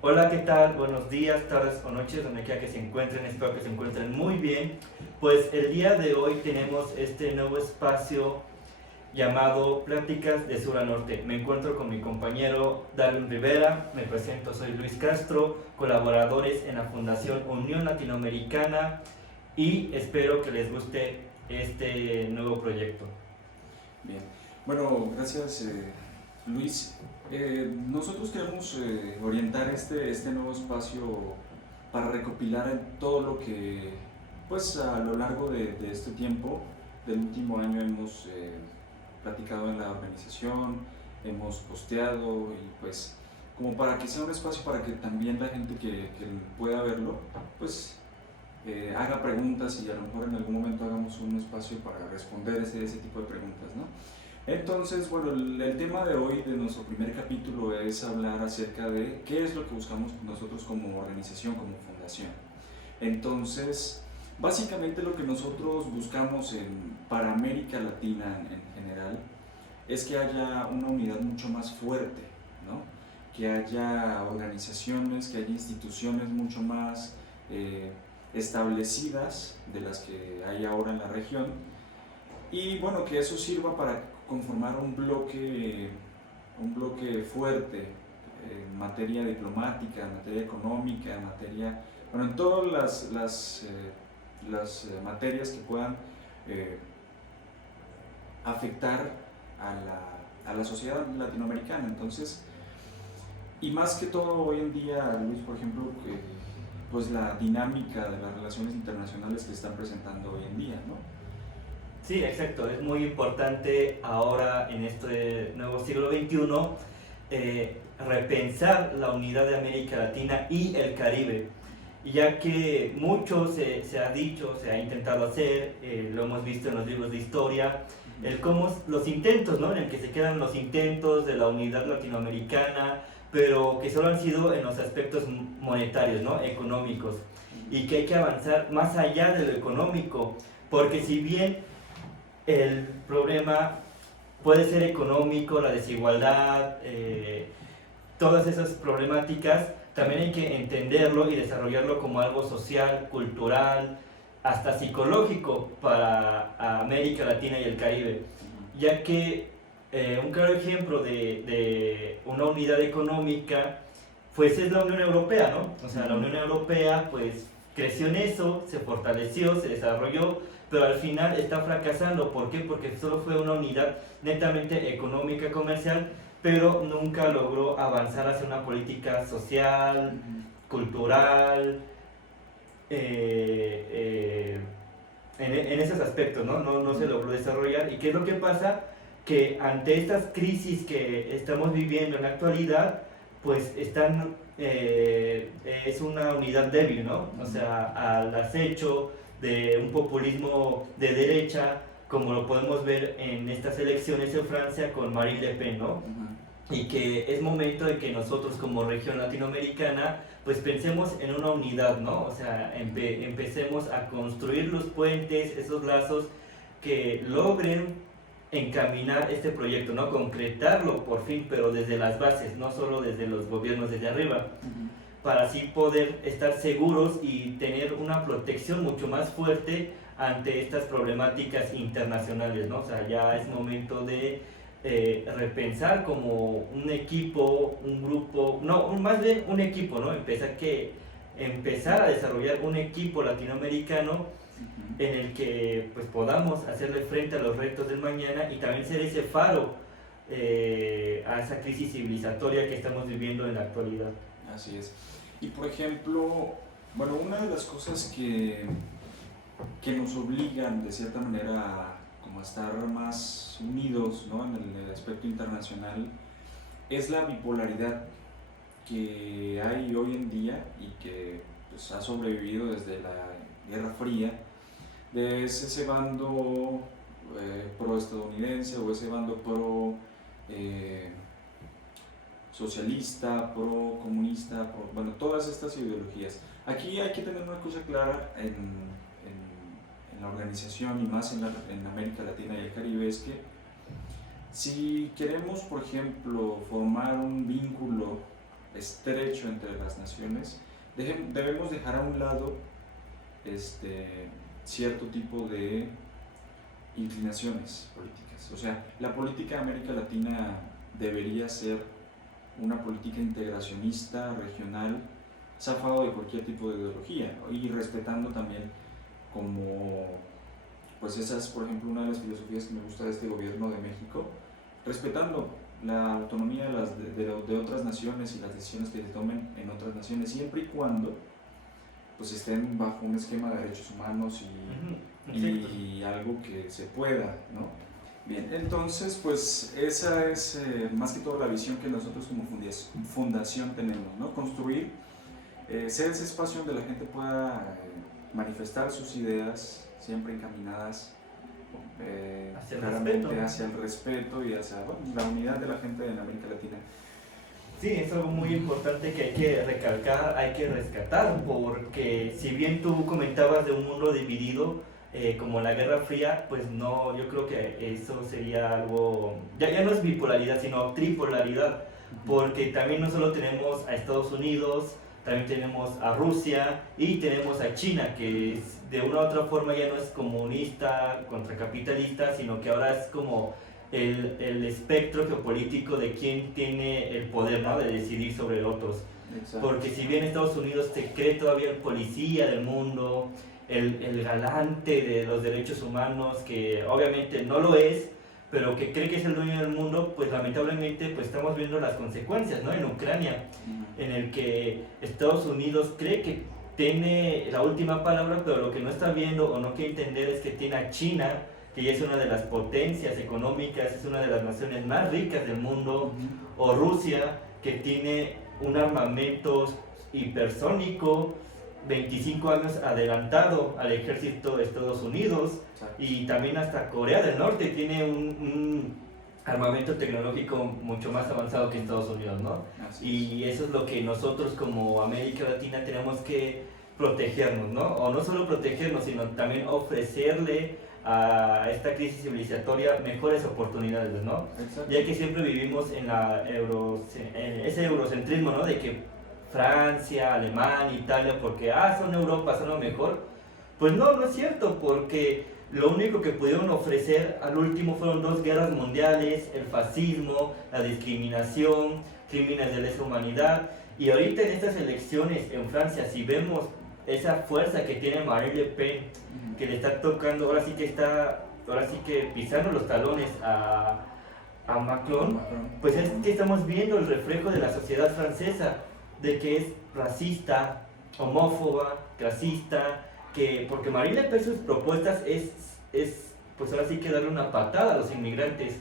Hola, ¿qué tal? Buenos días, tardes o noches, donde quiera que se encuentren, espero que se encuentren muy bien. Pues el día de hoy tenemos este nuevo espacio llamado Pláticas de Sur a Norte. Me encuentro con mi compañero Darwin Rivera, me presento, soy Luis Castro, colaboradores en la Fundación Unión Latinoamericana y espero que les guste este nuevo proyecto. Bien, bueno, gracias Luis. Nosotros queremos orientar este nuevo espacio para recopilar todo lo que, pues a lo largo de este tiempo, del último año hemos platicado en la organización, hemos posteado y pues como para que sea un espacio para que también la gente que pueda verlo, pues haga preguntas y a lo mejor en algún momento hagamos un espacio para responder ese tipo de preguntas, ¿no? Entonces, bueno, el tema de hoy, de nuestro primer capítulo, es hablar acerca de qué es lo que buscamos nosotros como organización, como fundación. Entonces, básicamente lo que nosotros buscamos para América Latina en general es que haya una unidad mucho más fuerte, ¿no? Que haya organizaciones, que haya instituciones mucho más establecidas de las que hay ahora en la región y bueno, que eso sirva para conformar un bloque fuerte en materia diplomática, en materia económica, en materia, bueno, en todas las materias que puedan eh, afectar a la sociedad latinoamericana. Entonces, y más que todo hoy en día, Luis, por ejemplo, pues la dinámica de las relaciones internacionales que están presentando hoy en día, ¿no? Sí, exacto. Es muy importante ahora en este nuevo siglo XXI repensar la unidad de América Latina y el Caribe, ya que mucho se ha dicho, se ha intentado hacer, lo hemos visto en los libros de historia, el cómo los intentos, ¿no? En el que se quedan los intentos de la unidad latinoamericana, pero que solo han sido en los aspectos monetarios, ¿no? Económicos, y que hay que avanzar más allá de lo económico, porque si bien el problema puede ser económico, la desigualdad, todas esas problemáticas, también hay que entenderlo y desarrollarlo como algo social, cultural, hasta psicológico para América Latina y el Caribe, ya que un claro ejemplo de una unidad económica pues es la Unión Europea, ¿no? O sea, la Unión Europea pues creció en eso, se fortaleció, se desarrolló, pero al final está fracasando. ¿Por qué? Porque solo fue una unidad netamente económica, comercial, pero nunca logró avanzar hacia una política social, cultural, eh, eh, en esos aspectos, ¿no? No se logró desarrollar. ¿Y qué es lo que pasa? Que ante estas crisis que estamos viviendo en la actualidad, pues es una unidad débil, ¿no? O sea, al acecho de un populismo de derecha, como lo podemos ver en estas elecciones en Francia con Marine Le Pen, ¿no? Y que es momento de que nosotros como región latinoamericana pues pensemos en una unidad, ¿no? O sea, empecemos a construir los puentes, esos lazos que logren encaminar este proyecto, ¿no? Concretarlo por fin, pero desde las bases, no solo desde los gobiernos desde arriba, para así poder estar seguros y tener una protección mucho más fuerte ante estas problemáticas internacionales, ¿no? O sea, ya es momento de repensar como un equipo, un grupo, no, más bien un equipo, ¿no? Empezar a desarrollar un equipo latinoamericano en el que pues podamos hacerle frente a los retos del mañana y también ser ese faro a esa crisis civilizatoria que estamos viviendo en la actualidad. Así es. Y por ejemplo, bueno, una de las cosas que nos obligan de cierta manera como a estar más unidos, ¿no? En el aspecto internacional es la bipolaridad que hay hoy en día y que pues, ha sobrevivido desde la Guerra Fría, de ese bando pro estadounidense o ese bando pro eh, socialista, pro comunista, bueno, todas estas ideologías. Aquí hay que tener una cosa clara en la organización y más en América Latina y el Caribe, es que si queremos, por ejemplo, formar un vínculo estrecho entre las naciones, debemos dejar a un lado cierto tipo de inclinaciones políticas. O sea, la política de América Latina debería ser una política integracionista, regional, zafado de cualquier tipo de ideología, ¿no? Y respetando también como, pues esa es por ejemplo una de las filosofías que me gusta de este gobierno de México, respetando la autonomía de otras naciones y las decisiones que se tomen en otras naciones, siempre y cuando pues estén bajo un esquema de derechos humanos y algo que se pueda, ¿no? Bien, entonces pues esa es más que todo la visión que nosotros como fundación tenemos, ¿no? Construir, ser ese espacio donde la gente pueda manifestar sus ideas, siempre encaminadas hacia el claramente respeto, hacia el respeto y hacia la unidad de la gente en América Latina. Sí, es algo muy importante que hay que recalcar, hay que rescatar, porque si bien tú comentabas de un mundo dividido, como la Guerra Fría, pues no, yo creo que eso sería algo, ya no es bipolaridad, sino tripolaridad, porque también no solo tenemos a Estados Unidos, también tenemos a Rusia y tenemos a China, que de una u otra forma ya no es comunista contra capitalista, sino que ahora es como el espectro geopolítico de quién tiene el poder, ¿no?, de decidir sobre otros. Exacto. Porque si bien Estados Unidos se cree todavía el policía del mundo, el galante de los derechos humanos, que obviamente no lo es, pero que cree que es el dueño del mundo, pues lamentablemente pues estamos viendo las consecuencias, ¿no? En Ucrania, en el que Estados Unidos cree que tiene la última palabra, pero lo que no está viendo o no quiere entender es que tiene a China, que ya es una de las potencias económicas, es una de las naciones más ricas del mundo, o Rusia, que tiene un armamento hipersónico 25 años adelantado al ejército de Estados Unidos. Exacto. Y también hasta Corea del Norte tiene un armamento tecnológico mucho más avanzado que Estados Unidos, ¿no? Y eso es lo que nosotros como América Latina tenemos que protegernos, ¿no? O no solo protegernos, sino también ofrecerle a esta crisis civilizatoria mejores oportunidades, ¿no? Exacto. Ya que siempre vivimos en ese eurocentrismo, ¿no? De que Francia, Alemania, Italia, porque son Europa, son lo mejor. Pues no, no es cierto, porque lo único que pudieron ofrecer al último fueron 2 guerras mundiales, el fascismo, la discriminación, crímenes de lesa humanidad. Y ahorita en estas elecciones en Francia, si vemos esa fuerza que tiene Marine Le Pen, que le está tocando, ahora sí que pisando los talones a Macron, pues es que estamos viendo el reflejo de la sociedad francesa, de que es racista, homófoba, clasista, porque Marine Le Pen sus propuestas es pues ahora sí que darle una patada a los inmigrantes,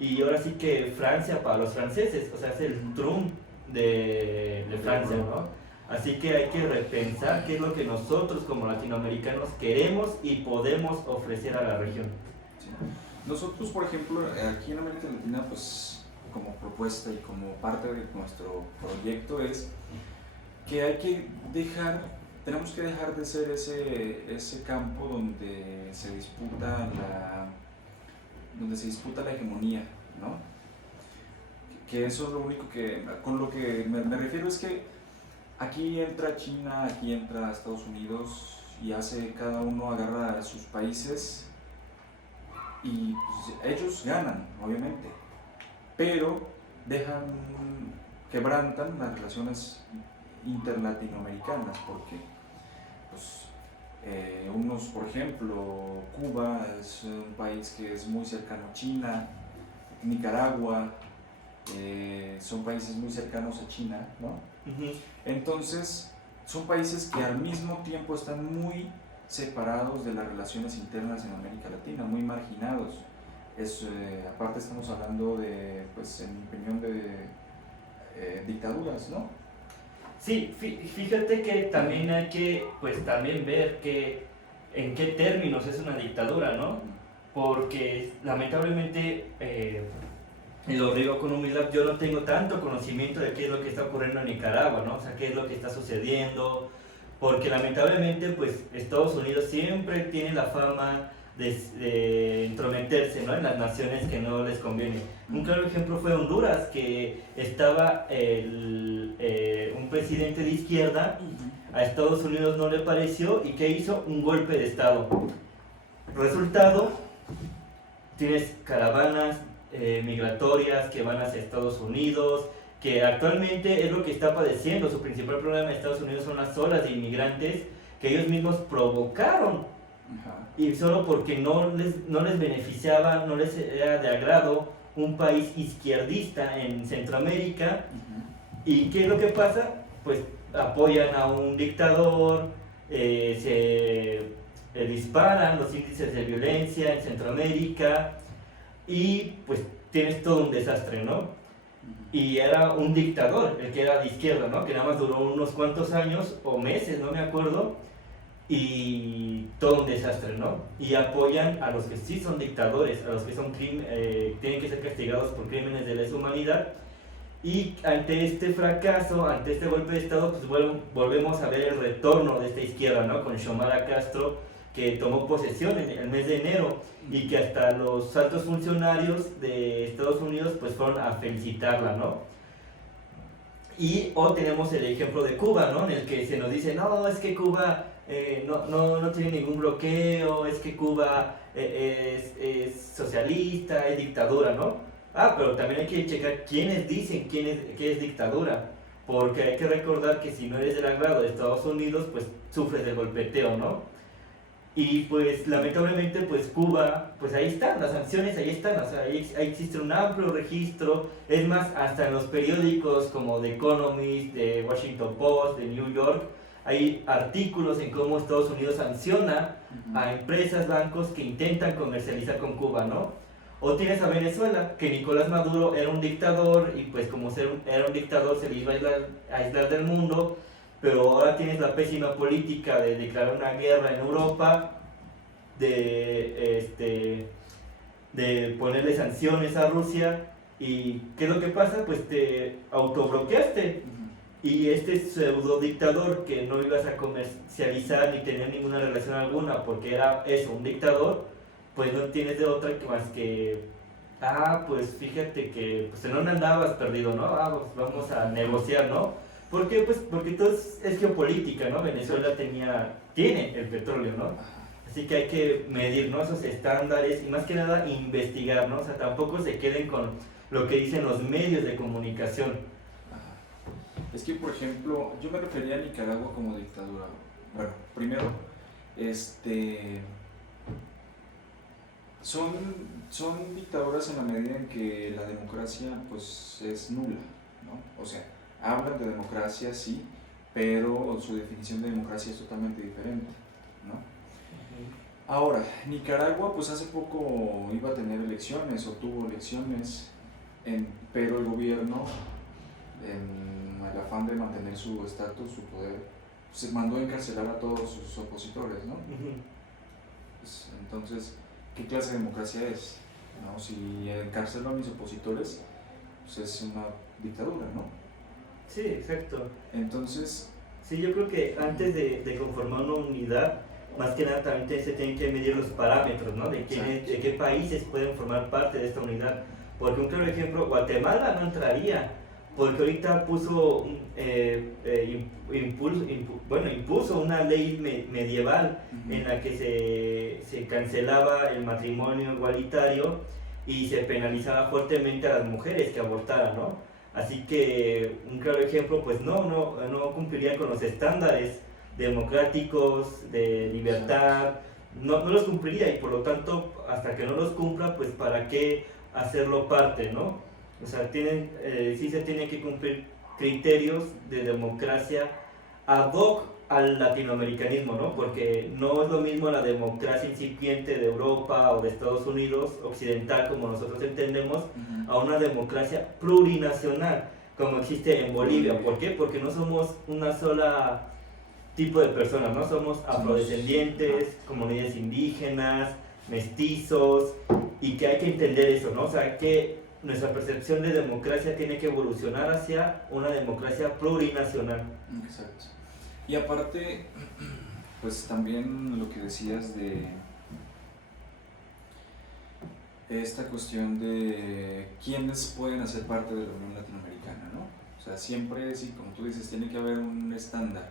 y ahora sí que Francia para los franceses, o sea, es el Trump de Francia, ¿no? Así que hay que repensar qué es lo que nosotros como latinoamericanos queremos y podemos ofrecer a la región. Sí. Nosotros, por ejemplo, aquí en América Latina, pues como propuesta y como parte de nuestro proyecto es que tenemos que dejar de ser ese campo donde se disputa la hegemonía, ¿no? Que eso es lo único con lo que me refiero es que aquí entra China, aquí entra Estados Unidos y cada uno agarra sus países y pues, ellos ganan, obviamente, pero quebrantan las relaciones interlatinoamericanas, porque pues, por ejemplo, Cuba es un país que es muy cercano a China, Nicaragua, son países muy cercanos a China, ¿no? Uh-huh. Entonces, son países que al mismo tiempo están muy separados de las relaciones internas en América Latina, muy marginados. Aparte estamos hablando de, pues en mi opinión, de dictaduras, ¿no? Sí, fíjate que también hay que, pues también ver en qué términos es una dictadura, ¿no? Porque lamentablemente, y lo digo con humildad, yo no tengo tanto conocimiento de qué es lo que está ocurriendo en Nicaragua, ¿no? O sea, qué es lo que está sucediendo, porque lamentablemente, pues Estados Unidos siempre tiene la fama de entrometerse, ¿no?, en las naciones que no les conviene. Un claro ejemplo fue Honduras, que estaba un presidente de izquierda, a Estados Unidos no le pareció y ¿qué hizo? Un golpe de Estado. Resultado, tienes caravanas migratorias que van hacia Estados Unidos, que actualmente es lo que está padeciendo. Su principal problema en Estados Unidos son las olas de inmigrantes que ellos mismos provocaron. Y solo porque no les beneficiaba, no les era de agrado un país izquierdista en Centroamérica. ¿Y qué es lo que pasa? Pues apoyan a un dictador, se disparan los índices de violencia en Centroamérica y pues tienes todo un desastre, ¿no? Y era un dictador, el que era de izquierda, ¿no?, que nada más duró unos cuantos años o meses, no me acuerdo, y todo un desastre, ¿no? Y apoyan a los que sí son dictadores, a los que son tienen que ser castigados por crímenes de lesa humanidad. Y ante este fracaso, ante este golpe de Estado, pues volvemos a ver el retorno de esta izquierda, ¿no?, con Xiomara Castro, que tomó posesión en el mes de enero y que hasta los altos funcionarios de Estados Unidos pues fueron a felicitarla, ¿no? O tenemos el ejemplo de Cuba, ¿no?, en el que se nos dice, no, es que Cuba no tiene ningún bloqueo, es que Cuba es socialista, es dictadura, ¿no? Pero también hay que checar quiénes dicen que es dictadura, porque hay que recordar que si no eres del agrado de Estados Unidos, pues sufres de golpeteo, ¿no? Y pues lamentablemente pues Cuba, pues ahí están, las sanciones ahí están, o sea, ahí existe un amplio registro, es más, hasta en los periódicos como The Economist, The Washington Post, The New York, hay artículos en cómo Estados Unidos sanciona a empresas, bancos que intentan comercializar con Cuba, ¿no? O tienes a Venezuela, que Nicolás Maduro era un dictador y pues como era un dictador se le iba a aislar del mundo, pero ahora tienes la pésima política de declarar una guerra en Europa, de ponerle sanciones a Rusia, y ¿qué es lo que pasa? Pues te autobloqueaste, y este pseudo dictador que no ibas a comercializar ni tener ninguna relación alguna porque era eso, un dictador, pues no tienes de otra que más que, pues fíjate que pues en dónde andabas perdido, ¿no? Pues vamos a negociar, ¿no? ¿Por qué? Pues porque todo es geopolítica, ¿no? Venezuela tiene el petróleo, ¿no? Así que hay que medir, ¿no?, esos estándares y más que nada investigar, ¿no? O sea, tampoco se queden con lo que dicen los medios de comunicación. Es que, por ejemplo, yo me refería a Nicaragua como dictadura. Bueno, primero, son dictaduras en la medida en que la democracia pues es nula, ¿no? O sea, hablan de democracia, sí, pero su definición de democracia es totalmente diferente, ¿no? Ahora, Nicaragua pues hace poco iba a tener elecciones o tuvo elecciones, pero el gobierno, en el afán de mantener su estatus, su poder, se mandó a encarcelar a todos sus opositores, ¿no? Pues, entonces, ¿qué clase de democracia es? ¿No? Si encarcelo a mis opositores, pues es una dictadura, ¿no? Sí, exacto. Entonces... Sí, yo creo que antes de conformar una unidad, más que nada también se tienen que medir los parámetros, ¿no? De qué países pueden formar parte de esta unidad. Porque un claro ejemplo, Guatemala no entraría, porque ahorita impuso una ley medieval en la que se cancelaba el matrimonio igualitario y se penalizaba fuertemente a las mujeres que abortaran, ¿no? Así que un claro ejemplo, pues no cumplirían con los estándares democráticos de libertad, no los cumpliría, y por lo tanto, hasta que no los cumpla, pues para qué hacerlo parte, ¿no? O sea, sí se tienen que cumplir criterios de democracia ad hoc al latinoamericanismo, ¿no? Porque no es lo mismo la democracia incipiente de Europa o de Estados Unidos occidental, como nosotros entendemos, a una democracia plurinacional, como existe en Bolivia. ¿Por qué? Porque no somos una sola tipo de personas, ¿no? Somos afrodescendientes, comunidades indígenas, mestizos, y que hay que entender eso, ¿no? O sea, que nuestra percepción de democracia tiene que evolucionar hacia una democracia plurinacional. Exacto. Y aparte, pues también lo que decías esta cuestión de quiénes pueden hacer parte de la Unión Latinoamericana, ¿no? O sea, siempre, sí, como tú dices, tiene que haber un estándar.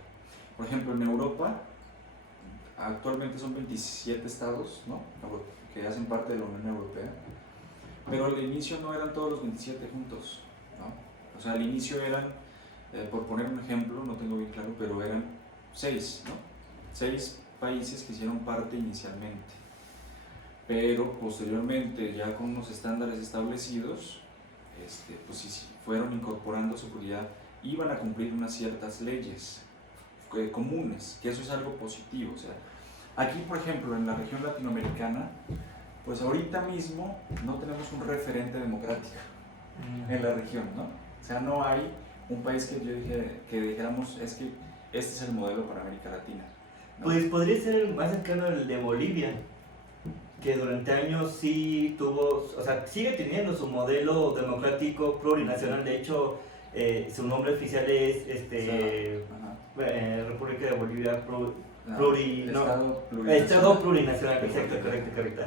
Por ejemplo, en Europa, actualmente son 27 estados, ¿no?, que hacen parte de la Unión Europea, pero al inicio no eran todos los 27 juntos, ¿no? O sea, al inicio eran, por poner un ejemplo, no tengo bien claro, pero eran 6, ¿no? 6 países que hicieron parte inicialmente, pero posteriormente, ya con unos estándares establecidos, pues sí, fueron incorporando seguridad, iban a cumplir unas ciertas leyes comunes, que eso es algo positivo. O sea, aquí, por ejemplo, en la región latinoamericana, pues ahorita mismo no tenemos un referente democrático en la región, ¿no? O sea, no hay un país que dijéramos, es que este es el modelo para América Latina, ¿no? Pues podría ser el más cercano el de Bolivia, que durante años sí tuvo, o sea, sigue teniendo su modelo democrático plurinacional. De hecho, su nombre oficial es República de Bolivia Estado plurinacional, exacto, correcto.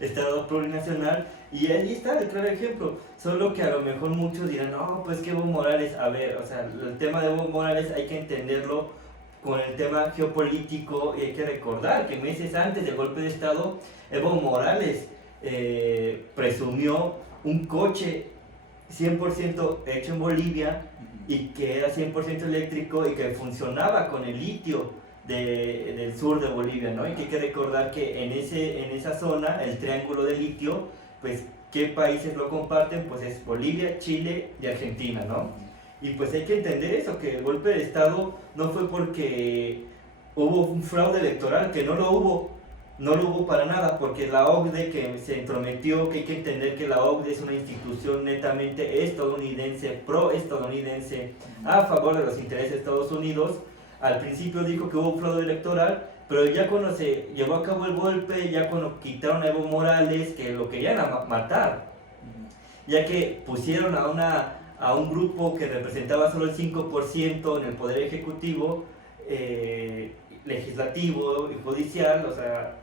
Estado plurinacional, y ahí está el claro ejemplo. Solo que a lo mejor muchos dirán, no, pues que Evo Morales, a ver, o sea, el tema de Evo Morales hay que entenderlo con el tema geopolítico, y hay que recordar que meses antes del golpe de Estado, Evo Morales presumió un coche 100% hecho en Bolivia y que era 100% eléctrico y que funcionaba con el litio del sur de Bolivia, ¿no? Y que hay que recordar que en esa zona, el triángulo de litio, pues, ¿qué países lo comparten? Pues es Bolivia, Chile y Argentina, ¿no? Y pues hay que entender eso, que el golpe de Estado no fue porque hubo un fraude electoral, que no lo hubo para nada, porque la OCDE que se entrometió, que hay que entender que la OCDE es una institución netamente estadounidense, pro-estadounidense, a favor de los intereses de Estados Unidos. Al principio dijo que hubo fraude electoral, pero ya cuando se llevó a cabo el golpe, ya cuando quitaron a Evo Morales, que lo querían matar, ya que pusieron a un grupo que representaba solo el 5% en el poder ejecutivo, legislativo y judicial. O sea,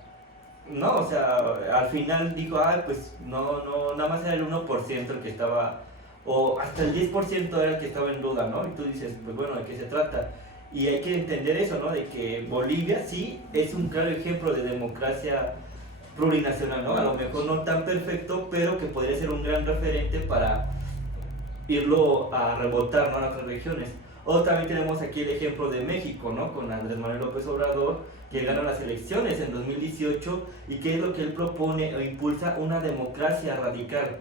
no, o sea, al final dijo, pues no, nada más era el 1% el que estaba, o hasta el 10% era el que estaba en duda, ¿no? Y tú dices, pues bueno, ¿de qué se trata? Y hay que entender eso, ¿no? De que Bolivia sí es un claro ejemplo de democracia plurinacional, ¿no? A lo mejor no tan perfecto, pero que podría ser un gran referente para irlo a rebotar, ¿no?, a otras regiones. O también tenemos aquí el ejemplo de México, ¿no?, con Andrés Manuel López Obrador, que gana las elecciones en 2018, y que es lo que él propone o impulsa: una democracia radical.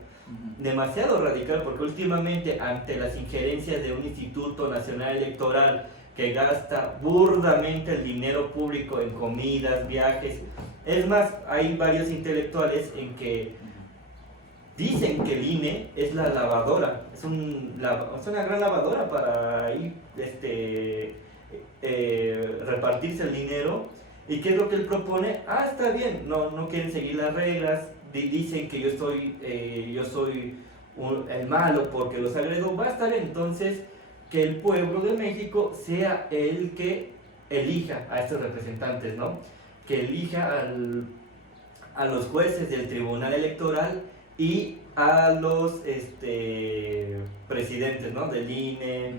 Demasiado radical, porque últimamente, ante las injerencias de un Instituto Nacional Electoral que gasta burdamente el dinero público en comidas, viajes, es más, hay varios intelectuales en que dicen que el INE es la lavadora, es una gran lavadora para ir, repartirse el dinero. ¿Y qué es lo que él propone? Está bien, no quieren seguir las reglas, dicen que yo soy el malo porque los agredo. Va a estar entonces que el pueblo de México sea el que elija a estos representantes, ¿no? Que elija a los jueces del Tribunal Electoral y a los presidentes, ¿no?, del INE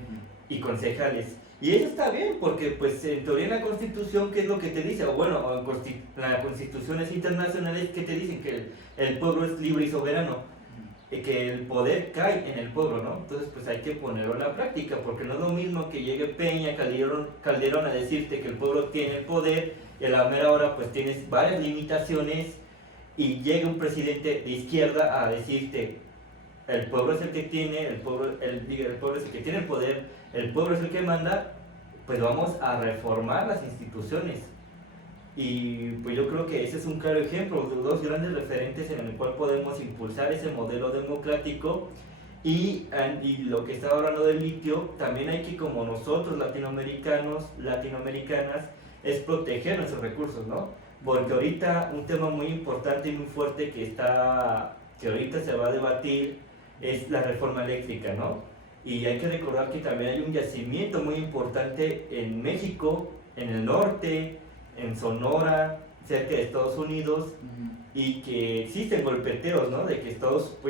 y concejales. Y eso está bien, porque pues en teoría en la Constitución, ¿qué es lo que te dice? O bueno, en las constituciones internacionales, ¿qué te dicen? Que el pueblo es libre y soberano, y que el poder cae en el pueblo, ¿no? Entonces pues hay que ponerlo en la práctica, porque no es lo mismo que llegue Peña, Calderón a decirte que el pueblo tiene el poder, y a la mera hora pues tienes varias limitaciones, y llega un presidente de izquierda a decirte: el pueblo es el que tiene, el pueblo es el que tiene el poder, el pueblo es el que manda, pues vamos a reformar las instituciones. Y pues yo creo que ese es un claro ejemplo de dos grandes referentes en el cual podemos impulsar ese modelo democrático. Y lo que estaba hablando del litio, también hay que, como nosotros latinoamericanas, es proteger nuestros recursos, ¿no? Porque ahorita un tema muy importante y muy fuerte que ahorita se va a debatir es la reforma eléctrica, ¿no? Y hay que recordar que también hay un yacimiento muy importante en México, en el norte, en Sonora, cerca de Estados Unidos, y que existen golpeteos, ¿no? De que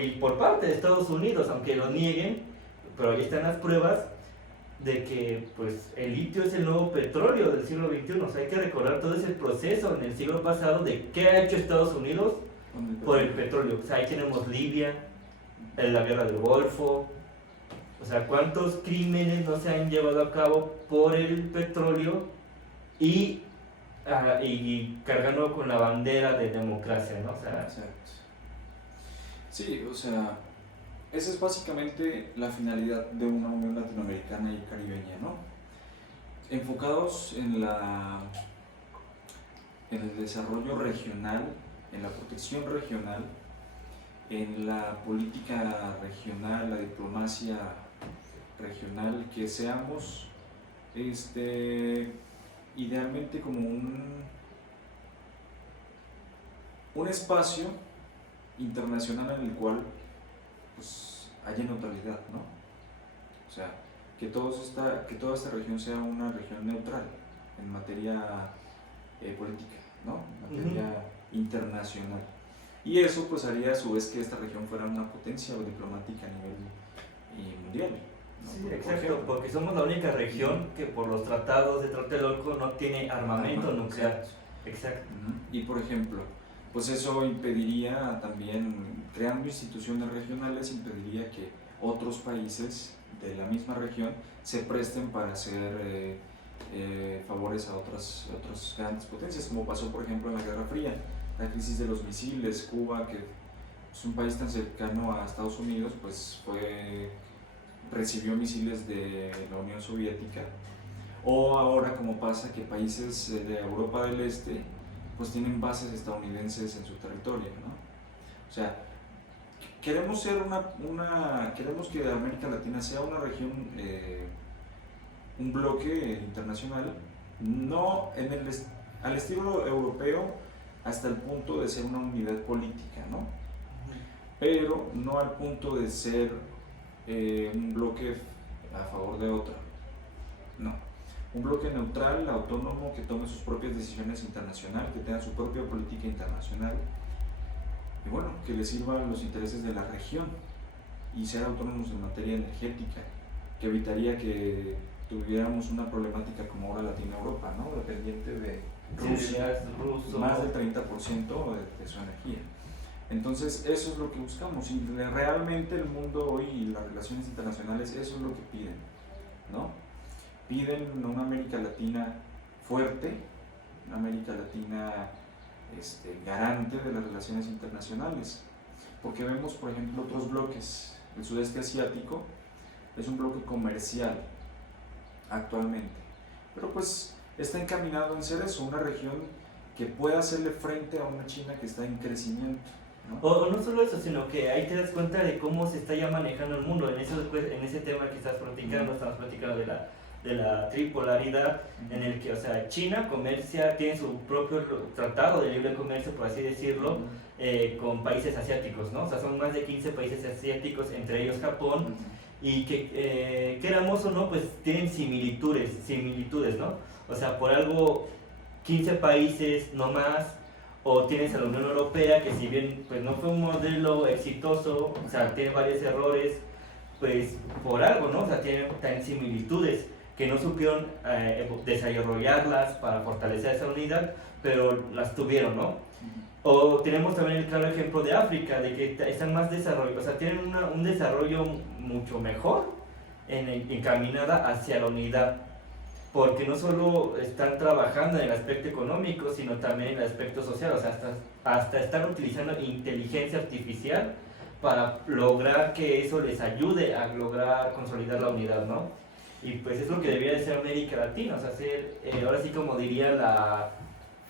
y por parte de Estados Unidos, aunque lo nieguen, pero ahí están las pruebas de que pues el litio es el nuevo petróleo del siglo XXI. O sea, hay que recordar todo ese proceso en el siglo pasado de qué ha hecho Estados Unidos por el petróleo. O sea, ahí tenemos Libia, la guerra del Golfo. O sea, cuántos crímenes no se han llevado a cabo por el petróleo y cargando con la bandera de democracia, ¿no? O sea, exacto. Sí, o sea, esa es básicamente la finalidad de una unión latinoamericana y caribeña, ¿no? Enfocados en el desarrollo regional, en la protección regional, en la política regional, la diplomacia regional, que seamos idealmente como un espacio internacional en el cual pues haya neutralidad, ¿no? O sea, que toda esta región sea una región neutral en materia política, ¿no? En materia internacional. Y eso pues haría a su vez que esta región fuera una potencia diplomática a nivel mundial, ¿no? Sí, exacto, porque somos la única región que por los tratados de Tlatelolco no tiene armamento nuclear. Exacto. Y por ejemplo, pues eso impediría también, creando instituciones regionales, impediría que otros países de la misma región se presten para hacer favores a otras grandes potencias, como pasó por ejemplo en la Guerra Fría, la crisis de los misiles. Cuba, que es un país tan cercano a Estados Unidos, pues recibió misiles de la Unión Soviética. O ahora, como pasa que países de Europa del Este pues tienen bases estadounidenses en su territorio, ¿no? O sea, queremos queremos que América Latina sea una región, un bloque internacional, no al estilo europeo, hasta el punto de ser una unidad política, ¿no? Pero no al punto de ser un bloque a favor de otro, no. Un bloque neutral, autónomo, que tome sus propias decisiones internacionales, que tenga su propia política internacional y bueno, que le sirvan los intereses de la región y ser autónomos en materia energética, que evitaría que tuviéramos una problemática como ahora la tiene Europa, ¿no? Dependiente de Rusia, más del 30% de su energía. Entonces eso es lo que buscamos, y realmente el mundo hoy y las relaciones internacionales eso es lo que piden, ¿no? Piden una América Latina fuerte, una América Latina garante de las relaciones internacionales, porque vemos por ejemplo otros bloques. El sudeste asiático es un bloque comercial actualmente, pero pues está encaminado en ser eso, una región que pueda hacerle frente a una China que está en crecimiento, ¿no? O no solo eso, sino que ahí te das cuenta de cómo se está ya manejando el mundo. En ese tema que estás platicando, estamos platicando de la tripolaridad, en el que, o sea, China comercia, tiene su propio tratado de libre comercio, por así decirlo, con países asiáticos, ¿no? O sea, son más de 15 países asiáticos, entre ellos Japón, y que queramos o no, pues tienen similitudes, ¿no? O sea, por algo 15 países no más, o tienes a la Unión Europea, que si bien pues no fue un modelo exitoso, o sea, tiene varios errores, pues por algo, ¿no? O sea, tienen similitudes que no supieron desarrollarlas para fortalecer esa unidad, pero las tuvieron, ¿no? O tenemos también el claro ejemplo de África, de que están más desarrollados, o sea, tienen un desarrollo mucho mejor encaminada hacia la unidad, porque no solo están trabajando en el aspecto económico, sino también en el aspecto social, o sea, hasta están utilizando inteligencia artificial para lograr que eso les ayude a lograr consolidar la unidad, ¿no? Y pues es lo que debería de ser América Latina, o sea, ser, ahora sí como diría la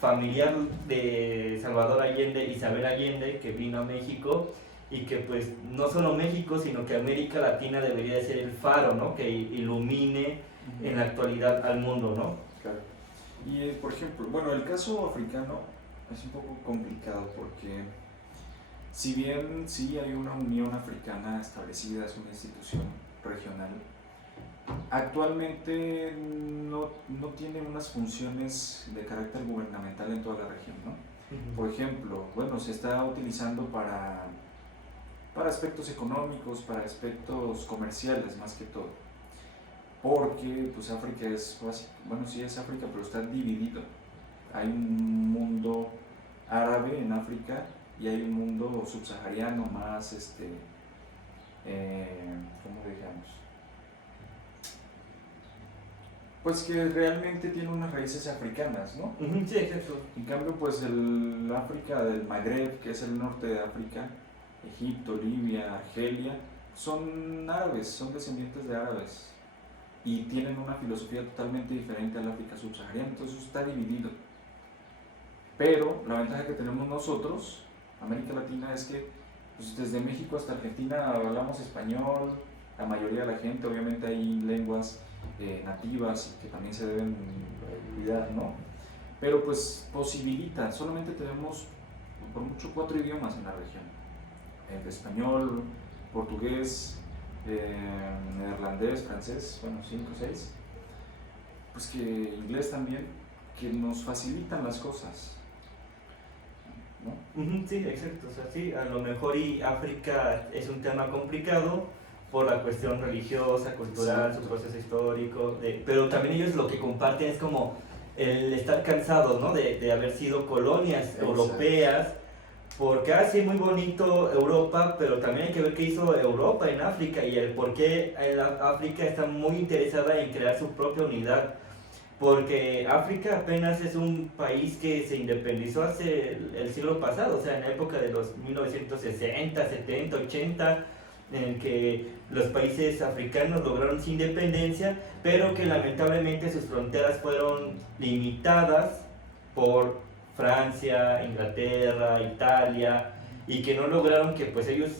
familiar de Salvador Allende, Isabel Allende, que vino a México, y que pues no solo México, sino que América Latina debería de ser el faro, ¿no? Que ilumine en la actualidad al mundo, ¿no? Claro. Y por ejemplo, bueno, el caso africano es un poco complicado porque si bien sí hay una Unión Africana establecida, es una institución regional, actualmente no tiene unas funciones de carácter gubernamental en toda la región, ¿no? Por ejemplo, bueno, se está utilizando para aspectos económicos, para aspectos comerciales más que todo, porque pues África es básico, bueno, sí es África, pero está dividido. Hay un mundo árabe en África y hay un mundo subsahariano más, ¿cómo digamos? Pues que realmente tiene unas raíces africanas, ¿no? Sí, exacto. En cambio, pues el África del Magreb, que es el norte de África, Egipto, Libia, Argelia, son árabes, son descendientes de árabes y tienen una filosofía totalmente diferente al África subsahariana, entonces está dividido. Pero la ventaja que tenemos nosotros, América Latina, es que pues, desde México hasta Argentina hablamos español, la mayoría de la gente, obviamente hay lenguas nativas y que también se deben cuidar, ¿no? Pero pues posibilita, solamente tenemos por mucho 4 idiomas en la región, español, portugués, neerlandés, francés, bueno, 5 o 6, pues que inglés también, que nos facilitan las cosas, ¿no? Sí, exacto. O sea, sí, a lo mejor y África es un tema complicado por la cuestión religiosa, cultural, su proceso histórico, pero también ellos lo que comparten es como el estar cansados, ¿no? De haber sido colonias europeas, porque sí, muy bonito Europa, pero también hay que ver qué hizo Europa en África y el por qué África está muy interesada en crear su propia unidad. Porque África apenas es un país que se independizó hace el siglo pasado, o sea, en la época de los 1960, 70, 80, en que los países africanos lograron su independencia, pero que lamentablemente sus fronteras fueron limitadas por Francia, Inglaterra, Italia, y que no lograron que pues ellos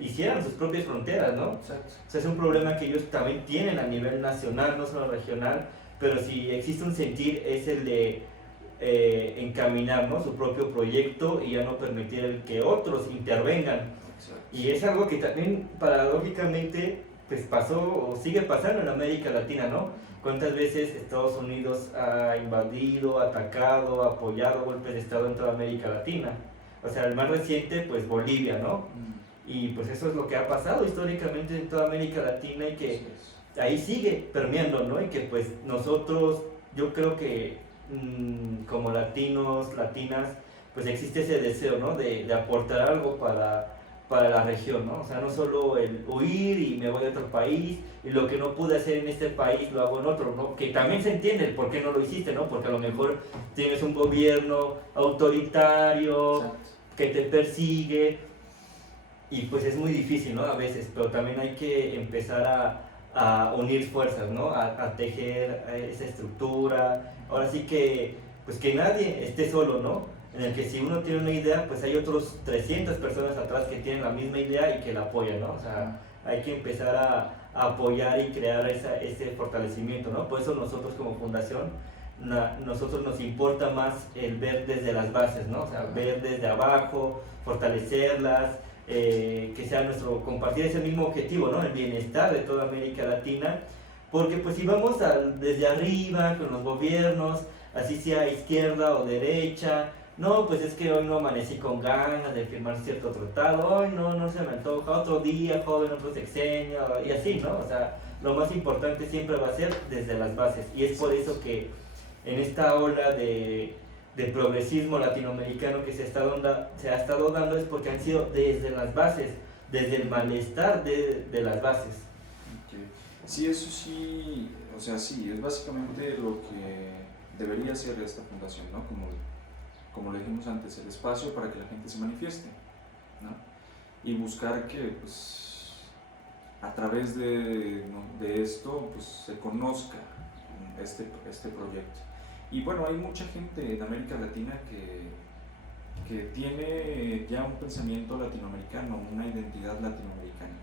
hicieran sus propias fronteras, ¿no? Exacto. O sea, es un problema que ellos también tienen a nivel nacional, no solo regional, pero si existe un sentir es el de encaminar, ¿no?, su propio proyecto y ya no permitir el que otros intervengan. Exacto. Y es algo que también paradójicamente pues pasó o sigue pasando en América Latina, ¿no? ¿Cuántas veces Estados Unidos ha invadido, atacado, apoyado golpes de Estado en toda América Latina? O sea, el más reciente pues Bolivia, ¿no? Y pues eso es lo que ha pasado históricamente en toda América Latina y que ahí sigue permeando, ¿no? Y que pues nosotros, yo creo que como latinos, latinas, pues existe ese deseo, ¿no? De aportar algo para la región, ¿no? O sea, no solo el huir y me voy a otro país y lo que no pude hacer en este país lo hago en otro, ¿no? Que también se entiende el por qué no lo hiciste, ¿no? Porque a lo mejor tienes un gobierno autoritario, exacto, que te persigue y pues es muy difícil, ¿no? A veces, pero también hay que empezar a unir fuerzas, ¿no? A tejer esa estructura. Ahora sí que, pues que nadie esté solo, ¿no? En el que si uno tiene una idea, pues hay otros 300 personas atrás que tienen la misma idea y que la apoyan, ¿no? O sea, hay que empezar a apoyar y crear ese fortalecimiento, ¿no? Por eso nosotros como fundación, nosotros nos importa más el ver desde las bases, ¿no? O sea, ver desde abajo, fortalecerlas, que sea nuestro, compartir ese mismo objetivo, ¿no? El bienestar de toda América Latina, porque pues si vamos desde arriba con los gobiernos, así sea izquierda o derecha, no, pues es que hoy no amanecí con ganas de firmar cierto tratado, hoy no se me antoja, otro día, joven, otro sexenio, y así, ¿no? O sea, lo más importante siempre va a ser desde las bases, y es por eso que en esta ola de progresismo latinoamericano que se ha estado dando es porque han sido desde las bases, desde el malestar de las bases. Okay. Sí, eso sí, o sea, sí, es básicamente lo que debería ser esta fundación, ¿no? Como le dijimos antes, el espacio para que la gente se manifieste, ¿no? Y buscar que, pues, a través de esto, pues, se conozca este proyecto. Y bueno, hay mucha gente en América Latina que tiene ya un pensamiento latinoamericano, una identidad latinoamericana.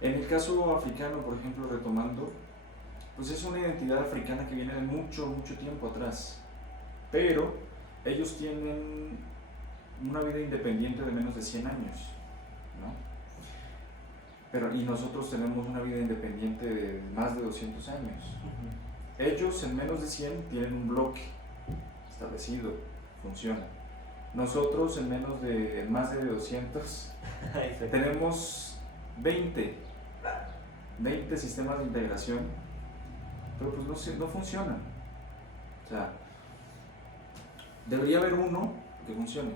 En el caso africano, por ejemplo, retomando, pues es una identidad africana que viene de mucho, mucho tiempo atrás, pero ellos tienen una vida independiente de menos de 100 años, ¿no? Y nosotros tenemos una vida independiente de más de 200 años. Ellos en menos de 100 tienen un bloque establecido, funciona. Nosotros en más de 200 tenemos 20 sistemas de integración, pero pues no funcionan. O sea, debería haber uno que funcione,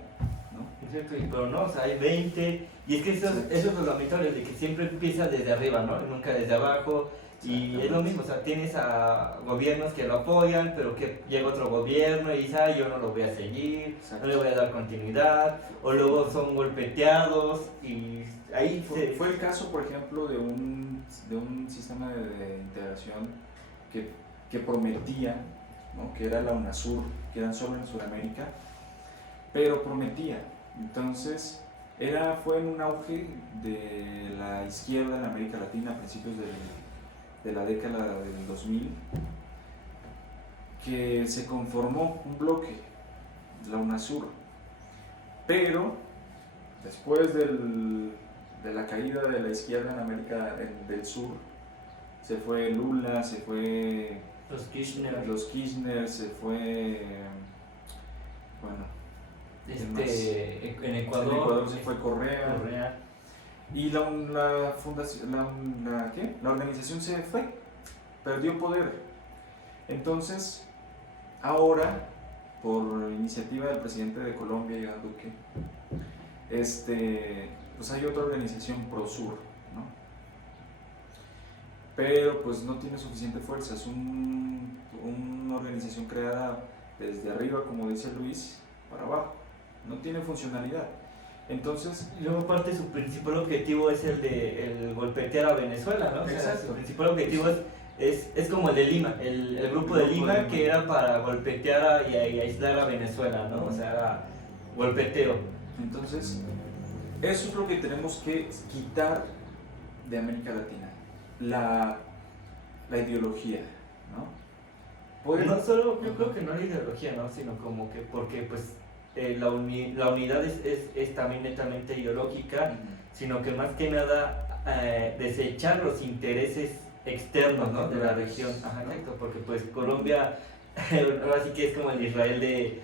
¿no? Exacto, pero no, o sea, hay 20, y es que eso es lo lamentable, de que siempre empieza desde arriba, ¿no? Nunca desde abajo, y es lo mismo, o sea, tienes a gobiernos que lo apoyan, pero que llega otro gobierno y dice, yo no lo voy a seguir, no le voy a dar continuidad, o luego son golpeteados, y ahí fue el caso, por ejemplo, de un sistema de integración que prometía, ¿no? Que era la UNASUR, que eran solo en Sudamérica, pero prometía. Entonces, fue en un auge de la izquierda en América Latina a principios de la década del 2000, que se conformó un bloque, la UNASUR, pero después de la caída de la izquierda en América del Sur, se fue Lula, se fue los Kirchner, se fue, bueno, en Ecuador se fue Correa. Y la organización se fue, perdió poder. Entonces, ahora, por iniciativa del presidente de Colombia, Iván Duque, pues hay otra organización Prosur, ¿no? Pero pues no tiene suficiente fuerza, es una organización creada desde arriba, como dice Luis, para abajo, no tiene funcionalidad. Entonces, luego aparte su principal objetivo es el golpetear a Venezuela, ¿no? O sea, su principal objetivo es como el de Lima, el grupo de Lima, que era para golpetear y aislar a Venezuela, ¿no? O sea, era golpeteo. Entonces, eso es lo que tenemos que quitar de América Latina, la ideología, ¿no? No solo, yo creo que no la ideología, ¿no? Sino como que porque pues la unidad es también netamente ideológica, sino que más que nada desechar los intereses externos, ¿no? De la región. Ajá, exacto, porque pues Colombia ahora sí que es como el Israel de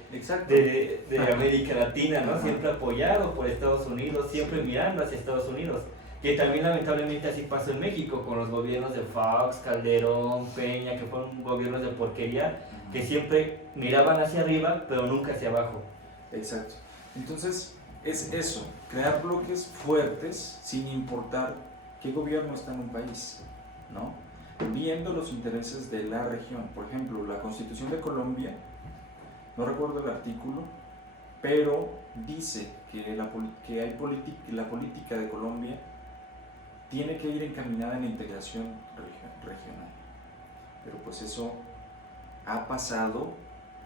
América Latina, ¿no? Siempre apoyado por Estados Unidos, siempre mirando hacia Estados Unidos. Que también lamentablemente así pasó en México con los gobiernos de Fox, Calderón, Peña, que fueron gobiernos de porquería, que siempre miraban hacia arriba, pero nunca hacia abajo. Exacto. Entonces, es eso, crear bloques fuertes sin importar qué gobierno está en un país, ¿no? Viendo los intereses de la región. Por ejemplo, la Constitución de Colombia, no recuerdo el artículo, pero dice que la política de Colombia tiene que ir encaminada en la integración regional. Pero pues eso ha pasado,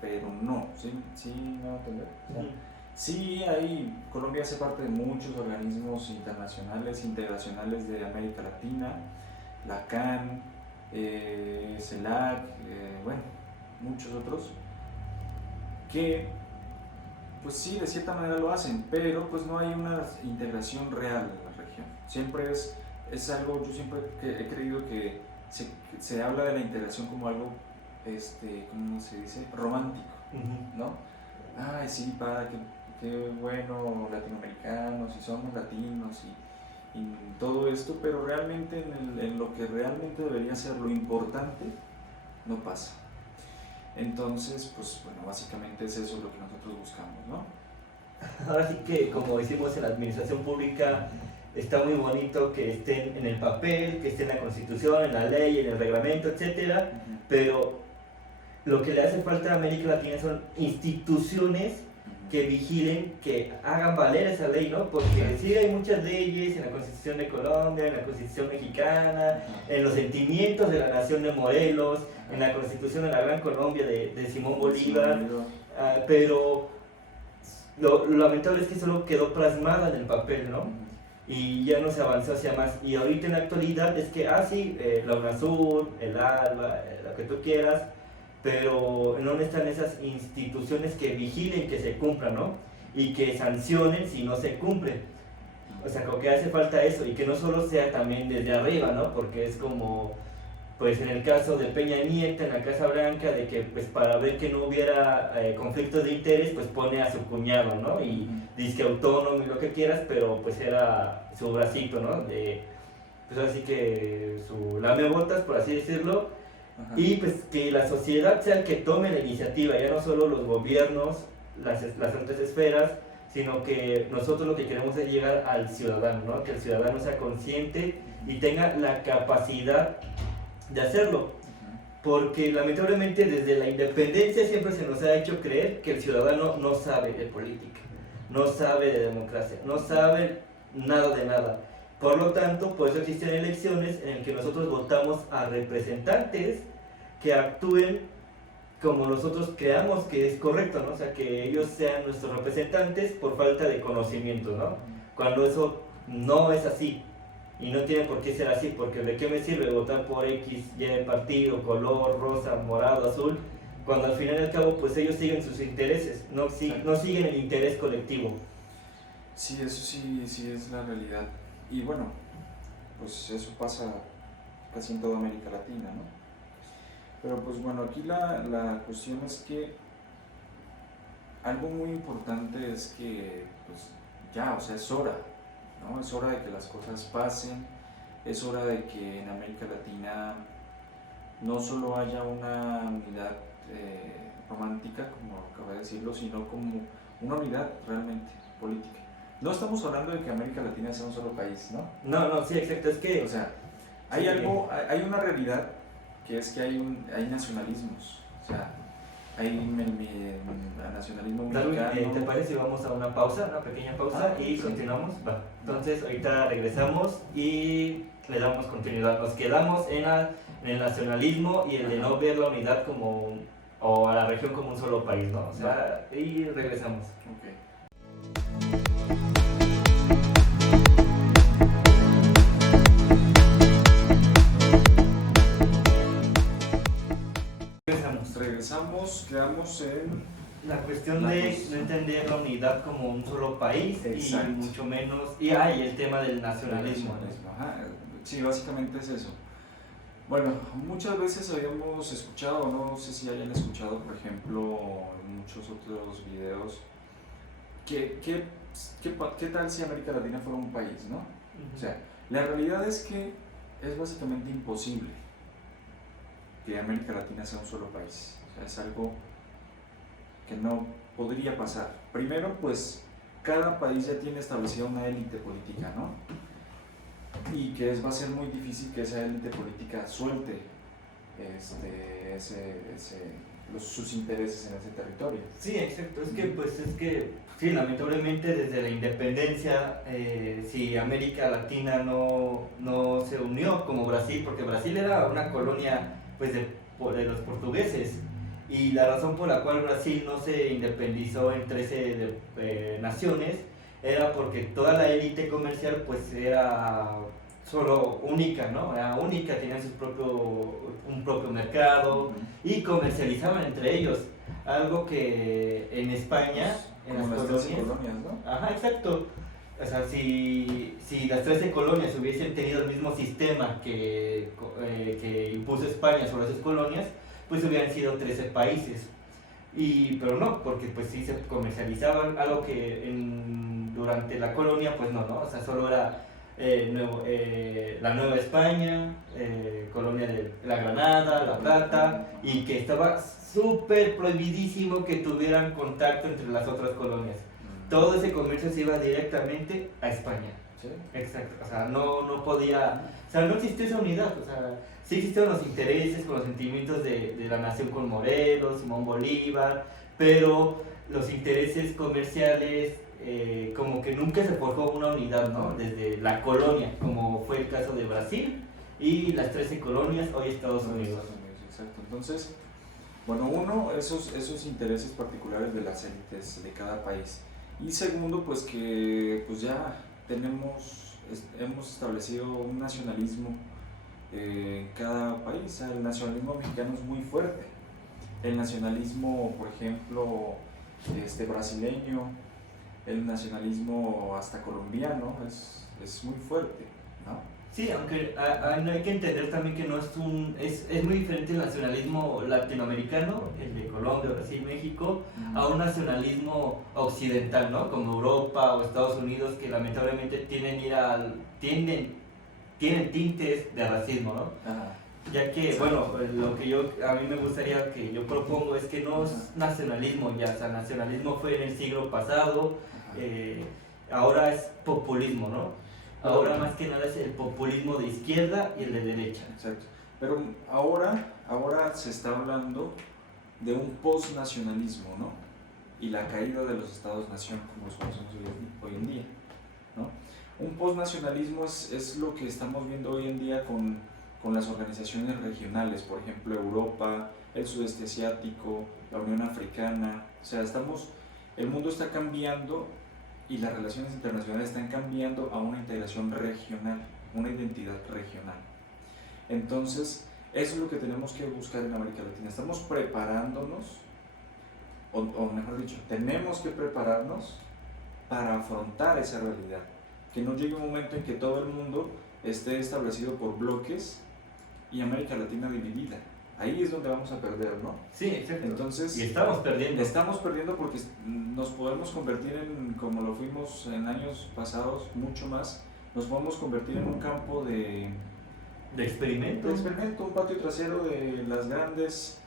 pero no. ¿Sí me va a entender? O sea, sí, Colombia hace parte de muchos organismos internacionales, integracionales de América Latina, la CAN, CELAC, bueno, muchos otros, que pues sí, de cierta manera lo hacen, pero pues no hay una integración real en la región. Siempre es algo, yo siempre he creído que se habla de la integración como algo, ¿cómo se dice? Romántico, ¿no? Ay, sí, qué bueno, latinoamericanos, y somos latinos, y todo esto, pero realmente en lo que realmente debería ser lo importante, no pasa. Entonces, pues bueno, básicamente es eso lo que nosotros buscamos, ¿no? Ahora sí que, como decimos en la administración pública, está muy bonito que estén en el papel, que estén en la Constitución, en la ley, en el reglamento, etcétera, pero lo que le hace falta a América Latina son instituciones que vigilen, que hagan valer esa ley, ¿no? Porque sí hay muchas leyes en la Constitución de Colombia, en la Constitución mexicana, en los sentimientos de la nación de Morelos, en la Constitución de la Gran Colombia de Simón Bolívar, pero lo lamentable es que solo quedó plasmada en el papel, ¿no? Y ya no se avanzó hacia más. Y ahorita en la actualidad es que, sí, la UNASUR, el ALBA, lo que tú quieras, pero ¿dónde están esas instituciones que vigilen que se cumpla, ¿no? Y que sancionen si no se cumple. O sea, como que hace falta eso, y que no solo sea también desde arriba, ¿no? Porque es como pues en el caso de Peña Nieto en la Casa Blanca, de que pues para ver que no hubiera conflictos de interés, pues pone a su cuñado, ¿no? Y dice que autónomo y lo que quieras, pero pues era su bracito, ¿no? Pues así que su lamebotas, por así decirlo, Ajá. y pues que la sociedad sea el que tome la iniciativa, ya no solo los gobiernos, las otras esferas, sino que nosotros lo que queremos es llegar al ciudadano, ¿no? Que el ciudadano sea consciente y tenga la capacidad de hacerlo, porque lamentablemente desde la independencia siempre se nos ha hecho creer que el ciudadano no sabe de política, no sabe de democracia, no sabe nada de nada. Por lo tanto, por eso existen elecciones en las que nosotros votamos a representantes que actúen como nosotros creamos que es correcto, ¿no? O sea, que ellos sean nuestros representantes por falta de conocimiento, ¿no? Cuando eso no es así. Y no tiene por qué ser así, porque ¿de qué me sirve votar por X, Y partido, color, rosa, morado, azul? Cuando al final y al cabo, pues ellos siguen sus intereses, no siguen el interés colectivo. Sí, eso sí es la realidad. Y bueno, pues eso pasa casi en toda América Latina, ¿no? Pero pues bueno, aquí la cuestión es que algo muy importante es que pues ya, o sea, es hora, ¿no? Es hora de que las cosas pasen, es hora de que en América Latina no solo haya una unidad romántica, como acabo de decirlo, sino como una unidad realmente política. No estamos hablando de que América Latina sea un solo país, ¿no? No, sí, exacto, es que... O sea, hay una realidad que es que hay nacionalismos, o sea, hay nacionalismo mexicano. ¿Te parece si vamos a una pausa, una pequeña pausa y continuamos? Va. Entonces ahorita regresamos y le damos continuidad. Nos quedamos en el nacionalismo y el de no ver la unidad como, o a la región como un solo país, ¿no? O sea, y regresamos. Okay. Quedamos en la cuestión de no entender la unidad como un solo país. Exacto. Y mucho menos, y el tema del nacionalismo. Ajá. Sí, básicamente es eso. Bueno, muchas veces habíamos escuchado, no sé si hayan escuchado, por ejemplo, en muchos otros videos, ¿qué tal si América Latina fuera un país, no? O sea, la realidad es que es básicamente imposible que América Latina sea un solo país. O sea, es algo que no podría pasar. Primero, pues, cada país ya tiene establecida una élite política, ¿no? Y que va a ser muy difícil que esa élite política suelte sus intereses en ese territorio. Sí, exacto. Sí, lamentablemente desde la independencia, si América Latina no se unió como Brasil, porque Brasil era una colonia pues de los portugueses, y la razón por la cual Brasil no se independizó en 13 naciones era porque toda la élite comercial pues era solo única, ¿no? Era única, tenían un propio mercado y comercializaban entre ellos, algo que en España, en como las colonias, ¿no? Ajá, exacto. O sea, si las 13 colonias hubiesen tenido el mismo sistema que impuso España sobre esas colonias, pues hubieran sido 13 países. Pero no, porque pues sí se comercializaban, algo que durante la colonia pues no, o sea, solo era la Nueva España, colonia de la Granada, La Plata, y que estaba súper prohibidísimo que tuvieran contacto entre las otras colonias. Todo ese comercio se iba directamente a España. ¿Sí? Exacto, o sea, no podía, o sea, no existía esa unidad, o sea, sí existieron los intereses con los sentimientos de la nación con Morelos, Simón Bolívar, pero los intereses comerciales como que nunca se forjó una unidad, ¿no? Desde la colonia, como fue el caso de Brasil y las 13 colonias, hoy Estados Unidos. Exacto, entonces, bueno, uno, esos intereses particulares de las élites de cada país. Y segundo, pues que pues ya hemos establecido un nacionalismo en cada país. El nacionalismo mexicano es muy fuerte. El nacionalismo, por ejemplo, brasileño, el nacionalismo hasta colombiano es muy fuerte, ¿no? Sí, aunque no hay que entender también que no es muy diferente el nacionalismo latinoamericano, el de Colombia, Brasil, México, a un nacionalismo occidental, ¿no? Como Europa o Estados Unidos, que lamentablemente tienen tintes de racismo, ¿no? Ajá. Ya que, bueno, lo que a mí me gustaría que yo propongo es que no es nacionalismo ya, o sea, nacionalismo fue en el siglo pasado, ahora es populismo, ¿no? Ahora más que nada es el populismo de izquierda y el de derecha. Exacto. Pero ahora se está hablando de un postnacionalismo, ¿no? Y la caída de los estados-nación como los conocemos hoy en día, ¿no? Un postnacionalismo es lo que estamos viendo hoy en día con las organizaciones regionales, por ejemplo Europa, el sudeste asiático, la Unión Africana, o sea, el mundo está cambiando y las relaciones internacionales están cambiando a una integración regional, una identidad regional. Entonces, eso es lo que tenemos que buscar en América Latina. Estamos preparándonos, o mejor dicho, tenemos que prepararnos para afrontar esa realidad. Que no llegue un momento en que todo el mundo esté establecido por bloques y América Latina dividida. Ahí es donde vamos a perder, ¿no? Sí, exacto. Entonces, y estamos perdiendo. Estamos perdiendo porque nos podemos convertir como lo fuimos en años pasados, mucho más, nos podemos convertir en un campo de experimento. Un patio trasero de las grandes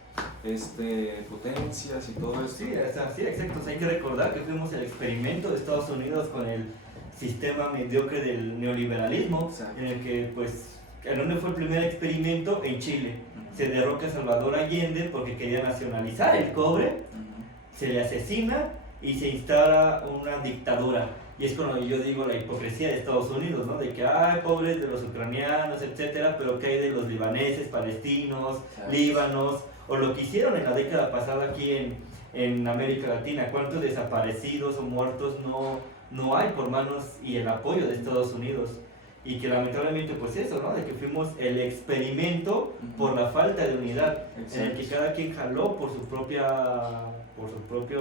potencias y todo eso. Sí, exacto. O sea, hay que recordar que fuimos el experimento de Estados Unidos con el sistema mediocre del neoliberalismo, Exacto. en el que, pues, ¿en dónde fue el primer experimento? En Chile. Se derroca a Salvador Allende porque quería nacionalizar el cobre, se le asesina y se instala una dictadura. Y es cuando yo digo la hipocresía de Estados Unidos, ¿no? De que hay pobres de los ucranianos, etcétera, pero que hay de los libaneses, palestinos, líbanos, o lo que hicieron en la década pasada aquí en América Latina. ¿Cuántos desaparecidos o muertos no hay por manos y el apoyo de Estados Unidos? Y que lamentablemente pues eso, ¿no? De que fuimos el experimento por la falta de unidad. Exacto. En el que cada quien jaló por su propia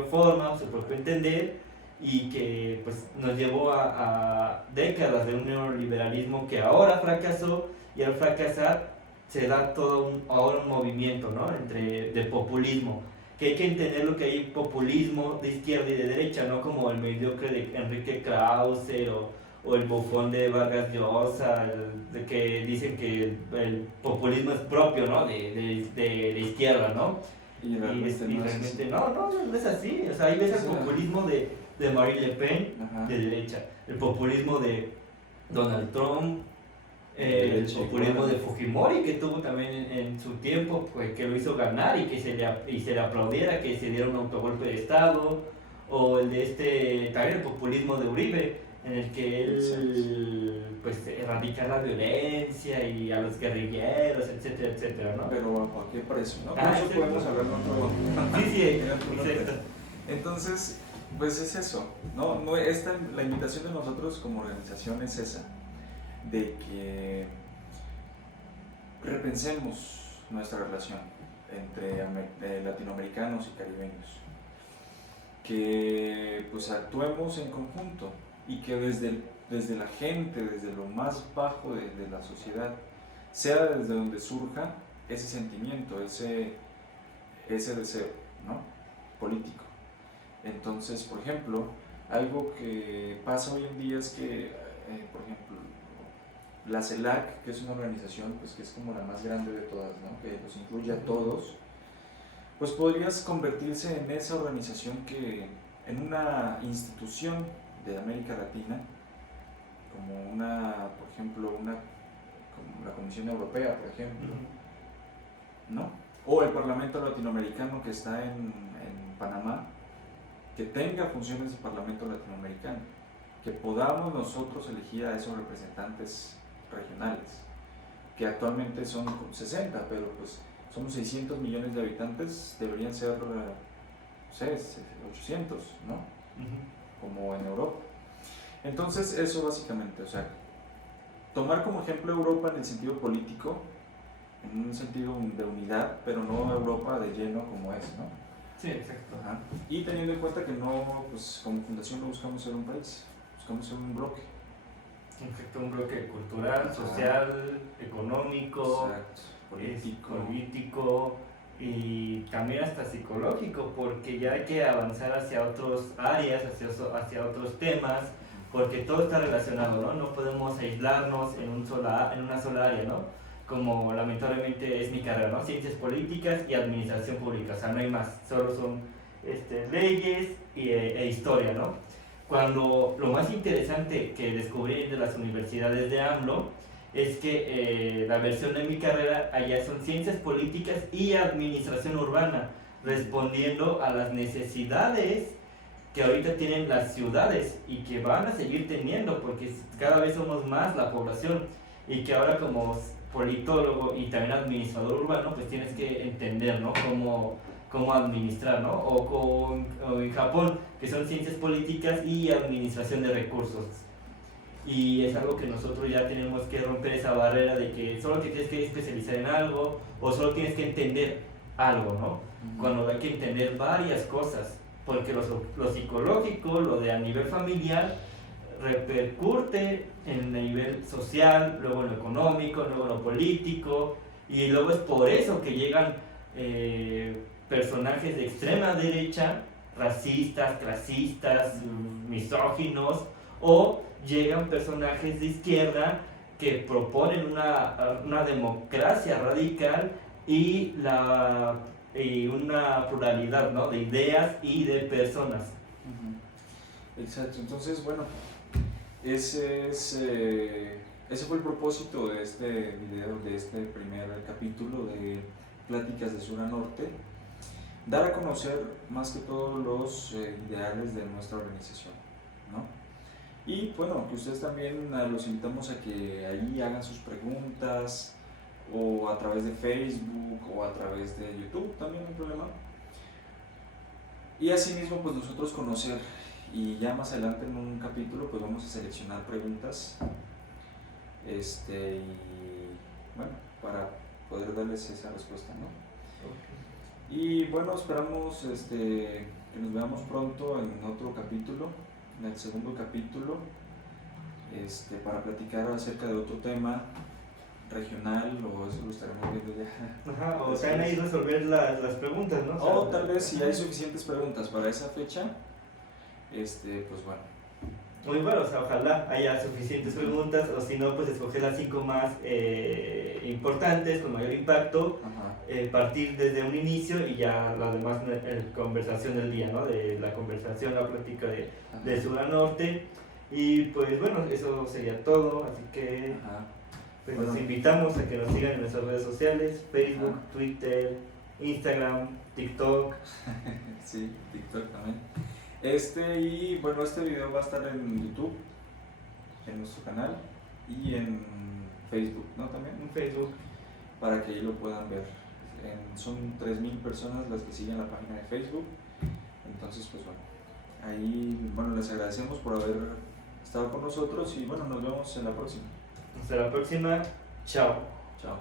forma, su propio entender, y que pues nos llevó a décadas de un neoliberalismo que ahora fracasó, y al fracasar se da ahora un movimiento, ¿no? De populismo. Que hay que entender lo que hay populismo de izquierda y de derecha, no como el mediocre de Enrique Krause o el bufón de Vargas Llosa, de que dicen que el populismo es propio, ¿no? de izquierda, ¿no? Y realmente no es así. O sea, ahí ves el populismo de Marine Le Pen, ajá, de derecha, el populismo de Donald Trump, el populismo de Fujimori, que tuvo también en su tiempo, pues, que lo hizo ganar y se le aplaudiera, que se diera un autogolpe de Estado, o el de también el populismo de Uribe, en el que él pues erradica la violencia y a los guerrilleros, etcétera, etcétera, ¿no? Pero ¿a qué precio? ¿No? Por eso podemos hablar de Sí, exacto. Entonces, pues es eso, ¿no? La invitación de nosotros como organización es esa, de que repensemos nuestra relación entre latinoamericanos y caribeños, que pues actuemos en conjunto y que desde la gente, desde lo más bajo de la sociedad, sea desde donde surja ese sentimiento, ese deseo, ¿no? Político. Entonces, por ejemplo, algo que pasa hoy en día es que, por ejemplo, la CELAC, que es una organización pues, que es como la más grande de todas, ¿no? Que los incluye a todos, pues podrías convertirse en esa organización en una institución de América Latina, como por ejemplo, como la Comisión Europea, por ejemplo, ¿no? O el Parlamento Latinoamericano que está en Panamá, que tenga funciones de Parlamento Latinoamericano, que podamos nosotros elegir a esos representantes regionales, que actualmente son 60, pero pues somos 600 millones de habitantes, deberían ser, no sé, 800, ¿no? Como en Europa. Entonces eso básicamente, o sea, tomar como ejemplo Europa en el sentido político, en un sentido de unidad, pero no Europa de lleno como es, ¿no? Sí, exacto. Ajá. Y teniendo en cuenta que no, pues como fundación no buscamos ser un país, buscamos ser un bloque. Un bloque cultural, social, económico, Exacto. político y también hasta psicológico, porque ya hay que avanzar hacia otras áreas, hacia otros temas, porque todo está relacionado, ¿no? No podemos aislarnos en una sola área, ¿no? Como lamentablemente es mi carrera, ¿no? Ciencias políticas y administración pública, o sea, no hay más, solo son leyes e historia, ¿no? Cuando lo más interesante que descubrí de las universidades de AMLO es que la versión de mi carrera allá son ciencias políticas y administración urbana, respondiendo a las necesidades que ahorita tienen las ciudades y que van a seguir teniendo porque cada vez somos más la población y que ahora como politólogo y también administrador urbano pues tienes que entender, ¿no? Cómo administrar, ¿no? O en Japón, que son ciencias políticas y administración de recursos. Y es algo que nosotros ya tenemos que romper esa barrera de que solo te tienes que especializar en algo o solo tienes que entender algo, ¿no? Cuando hay que entender varias cosas, porque lo psicológico, lo de a nivel familiar, repercute en el nivel social, luego en lo económico, luego en lo político, y luego es por eso que llegan personajes de extrema derecha, racistas, clasistas, misóginos, o llegan personajes de izquierda que proponen una democracia radical y una pluralidad, ¿no? De ideas y de personas. Exacto, entonces bueno, ese fue el propósito de este video, de este primer capítulo de Pláticas de Sur a Norte, dar a conocer más que todo los ideales de nuestra organización, ¿no? Y bueno, que ustedes también los invitamos a que ahí hagan sus preguntas, o a través de Facebook, o a través de YouTube, también no hay problema. Y asimismo, pues nosotros conocer, y ya más adelante en un capítulo, pues vamos a seleccionar preguntas, y bueno, para poder darles esa respuesta, ¿no? Okay. Y bueno, esperamos que nos veamos pronto en otro capítulo, en el segundo capítulo, para platicar acerca de otro tema regional, o eso lo estaremos viendo ya. Ajá, o también ahí resolver las preguntas, ¿no? O tal vez si hay suficientes preguntas para esa fecha, pues bueno. Muy bueno, o sea, ojalá haya suficientes preguntas, o si no, pues escoger las 5 más importantes, con mayor impacto, partir desde un inicio y ya la demás conversación del día, ¿no? De la conversación, la plática de sur a norte. Y pues bueno, eso sería todo, así que pues bueno, nos invitamos a que nos sigan en nuestras redes sociales, Facebook, Twitter, Instagram, TikTok. Sí, TikTok también. Y bueno, este video va a estar en YouTube, en nuestro canal, y en Facebook, ¿no? También en Facebook, para que ahí lo puedan ver. Son 3,000 personas las que siguen la página de Facebook, entonces pues bueno, ahí bueno, les agradecemos por haber estado con nosotros y bueno, nos vemos en la próxima. Hasta la próxima, chao. Chao.